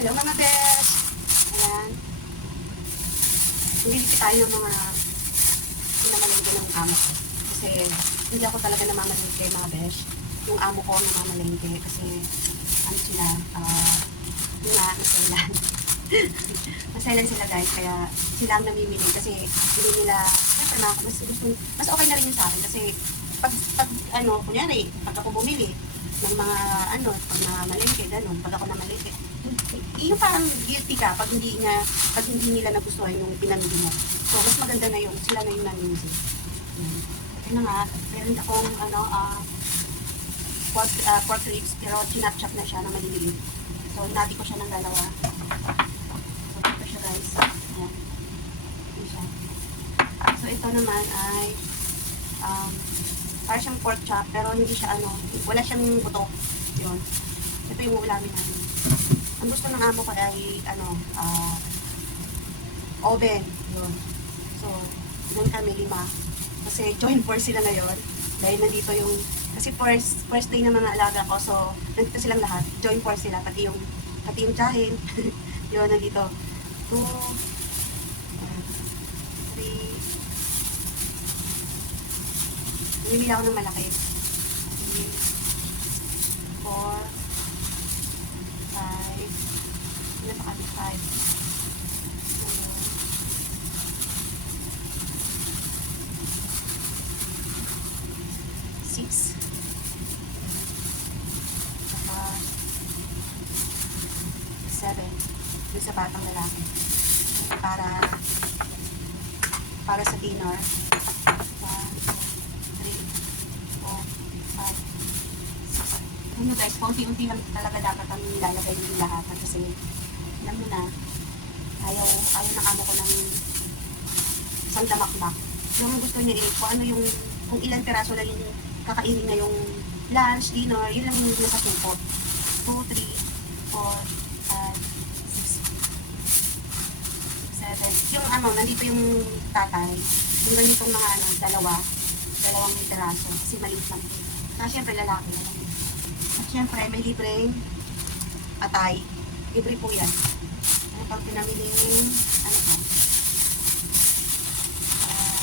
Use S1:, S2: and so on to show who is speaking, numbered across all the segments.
S1: Hello mga besh! Ayan. Hindi tayo ng mga pinamalengke ng amo ko. Kasi hindi ako talaga namamalengke mga besh. Yung amo ko namamalengke kasi ano sila, ah, yung nga, nasailan. nasailan sila guys, kaya sila ang namimili kasi hindi nila, syempre na, mas, gusto, mas okay na rin yun sa akin kasi pag, pag ano, kunyari, pag ako bumili ng mga ano, pag namalengke, ganun, pag ako namalengke, yung parang guilty ka pag hindi niya, pag hindi nila nagustuhan yung pinamili mo. So, mas maganda na yung, sila na yung namimili. Yan. Ito na nga, meron akong, ano, ah, pork, ah, pork ribs, pero chinap-chop na siya na maliliit. So, nabi ko siya ng dalawa. So, ito siya guys. Ayan. Ito siya. So, ito naman ay, um, parang siyang pork chop, pero hindi siya ano, wala siyang buto. Yun. Ito yung ulamin natin. Ang gusto ng amo ko ay, ano, ah, oven. Yun. So, doon kami lima. Kasi joint force sila ngayon. Dahil nandito yung, kasi first, first day ng mga alaga ko, so, nandito silang lahat. Joint force sila, pati yung, pati yung tiyahin. yun, nandito. Two, uh, three, Namimili ako ng malaki. Three, four, five, kami? Five. Ayun. Six. Seven. Doon sa batang lalaki. Para para sa dinner. One, two, three, four, five, six. Ano guys, paunti-unti lang talaga dapat ang nilalagay yung lahat. Kasi, alam mo na, ayaw, ayaw ng amo ko ng isang damakmak. Yung gusto niya eh, kung ano yung, kung ilang peraso lang yung kakainin na yung lunch, dinner, yun lang yung nasa supot. 2, 3, 4, 5, 6, 7. Yung ano, nandito yung tatay. Yung ganitong mga ano, dalawa. Dalawang peraso. Kasi maliit lang. Saka syempre lalaki. At syempre may libreng atay. Libre po yan. Ano pang pinamiling, ano pa? Ah,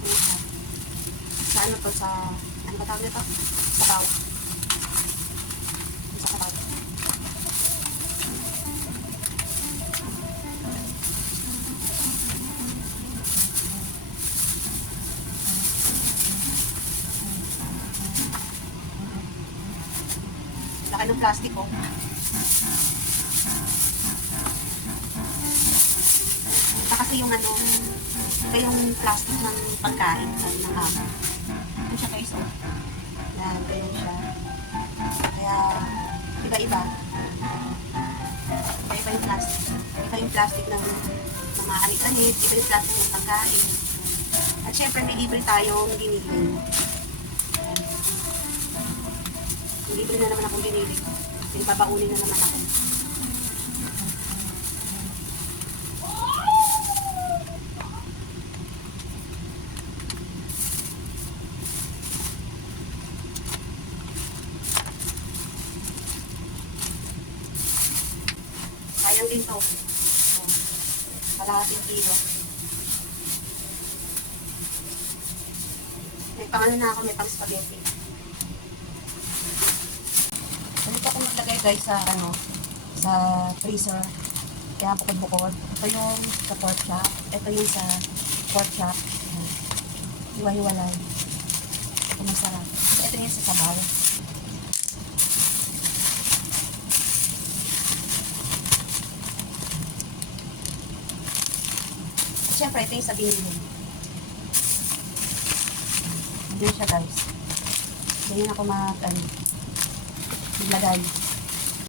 S1: ano pa? Sa ano to, sa, ano ba tawag nito? Sabaw. Sa sabaw. Laki ng plastic oh. Kasi yung ano, ito yung plastic ng pagkain ng ng amo. Ito siya guys oh. Yan, ganyan siya. Kaya, iba-iba. Iba-iba yung plastic. Iba yung plastic ng mga anit-anit, iba yung plastic ng pagkain. At syempre, may libre tayong. Ayan. Libre na naman akong binili. Kasi babaunin na naman ako. Sayang din to. Oh, Kalahating kilo. May pangano na ako, may pang spaghetti. Dito ako maglagay guys sa ano, sa freezer. Kaya bukod-bukod. Ito yung sa pork chop. Ito yung sa pork chop. Hiwa-hiwalay. Ito masarap. Ito yung sa sabaw. At syempre, ito yung sa binili. Hindi siya guys. Ganyan ako mag, ano, maglagay.